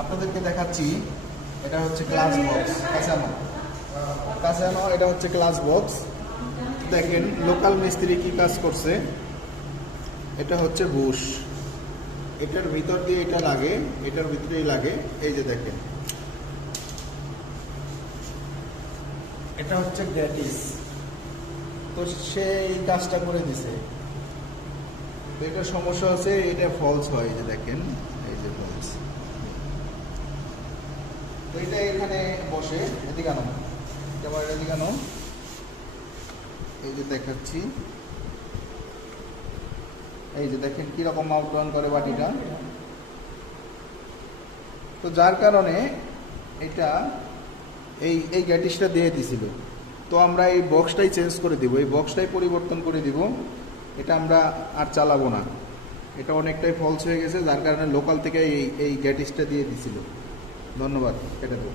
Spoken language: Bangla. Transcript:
আপনাদেরকে দেখাচ্ছি। এটা হচ্ছে ক্লাস বক্স কাসানো, এটা হচ্ছে ক্লাস বক্স। দেখেন লোকাল মিস্ত্রি কি কাজ করছে। এটা হচ্ছে বুশ, এটার ভিতর দিয়ে এটা লাগে, এটার ভিতরেই লাগে। এই যে দেখেন, এটা হচ্ছে গ্র্যাটিস। তো সে এই কাজটা করে দিছে। তো এটা সমস্যা আছে, এটা ফলস হয়। এই যে দেখেন, এই যে ফলস। তো এটা এখানে বসে, এদিকে আনো, ক্যামেরা এদিকে আনো। এই যে দেখাচ্ছি, এই যে দেখেন কিরকম আউট ডাউন করে বাটিটা। তো যার কারণে এটা এই এই গ্যাটিসটা দিয়ে দিছিল। তো আমরা এই বক্সটাই চেঞ্জ করে দিব, এই বক্সটাই পরিবর্তন করে দিব। এটা আমরা আর চালাবো না, এটা অনেকটাই ফলস হয়ে গেছে, যার কারণে লোকাল থেকে এই গ্যাটিসটা দিয়ে দিছিল। ধন্যবাদ, কেটে দেবো।